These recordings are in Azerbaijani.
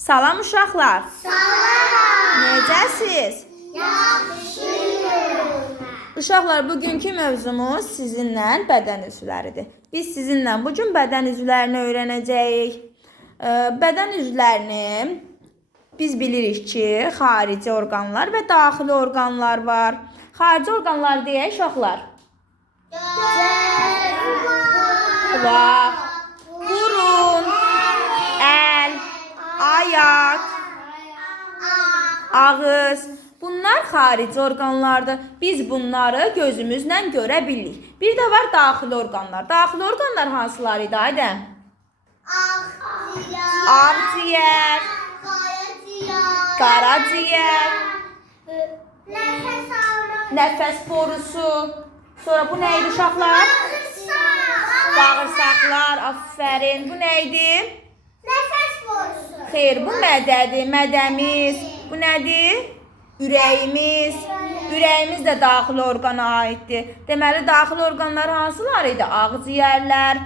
Salam uşaqlar. Salam. Necəsiz? Yaxşıyıq. Uşaqlar, bugünkü mövzumuz sizinlə bədən üzvləridir. Biz sizinlə bugün bədən üzvlərini öyrənəcəyik. Bədən üzvlərini biz bilirik ki, xarici orqanlar və daxili orqanlar var. Xarici orqanlar deyək uşaqlar. Qulaq, burun, əl, ayaq, ağız. Bunlar xarici orqanlardır. Biz bunları gözümüzlə görə bilirik. Bir də var daxili orqanlar. Daxili orqanlar hansılar idi Aydən? Ağciyər, qaraciyər, nəfəs borusu. Sonra bu nə idi uşaqlar? Bağırsaqlar, aferin. Bu nə idi? Nəfəs borusu. Xeyr, bu mədədir, mədəmiz. Bu nədir? Ürəyimiz. Ürəyimiz də daxili orqana aiddir. Deməli, daxili orqanlar hansılar idi? Ağciyərlər,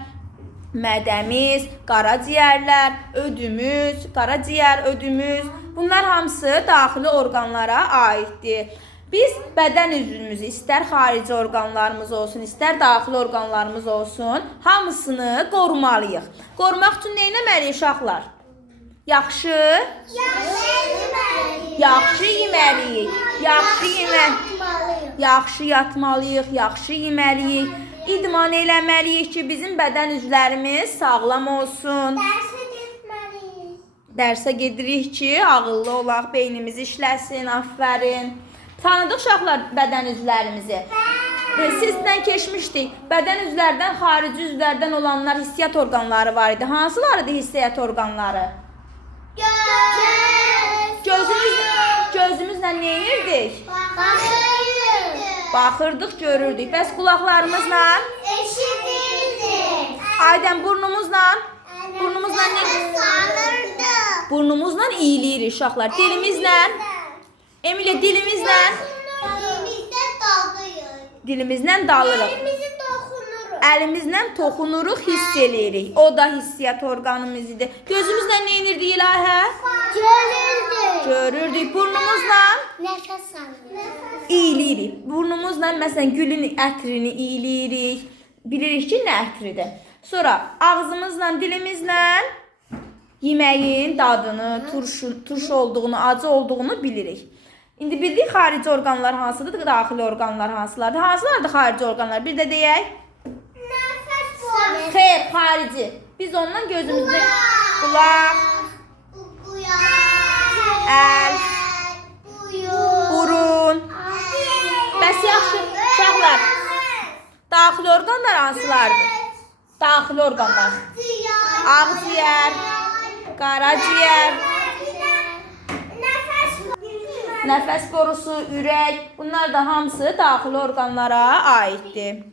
mədəmiz, qaraciyərlər, ödümüz, qaraciyər, ödümüz. Bunlar hamısı daxili orqanlara aiddir. Biz bədən üzvümüzü istər xarici orqanlarımız olsun, istər daxili orqanlarımız olsun, hamısını qorumalıyıq. Qorumaq üçün nə etməliyik uşaqlar? Yaxşı yeməliyik. Yaxşı yatmalıyıq, yaxşı yeməliyik. İdman eləməliyik ki, bizim bədən üzvlərimiz sağlam olsun. Dərsə gedirik ki, ağıllı olaq, beynimiz işləsin, aferin. Tanıdıq uşaqlar bədən üzvlərimizi. Sizdən keçmişdik. Bədən üzvlərdən, xarici üzvlərdən olanlar hissiyyat orqanları var idi. Hansılar idi hissiyyat orqanları? Gözümüzlə nə edirdik? Baxırdıq, görürdük. Bəs qulaqlarımızla? Eşidirdik. Aydən burnumuzla? Burnumuzla nə? Burnumuzla iyiliyirik uşaqlar. Dilimizlə? Emilə, dilimizlə? Dilimizlə dalırıq. Əlimizlə toxunuruq, hiss eləyirik. O da hissiyyat orqanımız idi. Gözümüzlə nə edirdik İlahə? Görürdük. Burnumuzla? Nəfəs alırıq. İyiliyirik. Burnumuzla məsələn gülün ətrini iyiləyirik. Bilirik ki, nə ətridir. Sonra ağzımızla, dilimizlə yeməyin dadını, turş olduğunu, acı olduğunu bilirik. İndi bildik xarici orqanlar hansıdır, daxili orqanlar hansılardır. Hansılardır xarici orqanlar? Bir də deyək. Nəfəs borusu. Xeyr, xarici. Biz ondan gözümüzdə qulaq, əl, burun. Bəs yaxşı, uşaqlar. Daxili orqanlar hansılardır? Daxili orqanlar. Ağciyər, qaraciyər, nəfəs borusu, ürək. Bunlar da hamısı daxili orqanlara aiddir.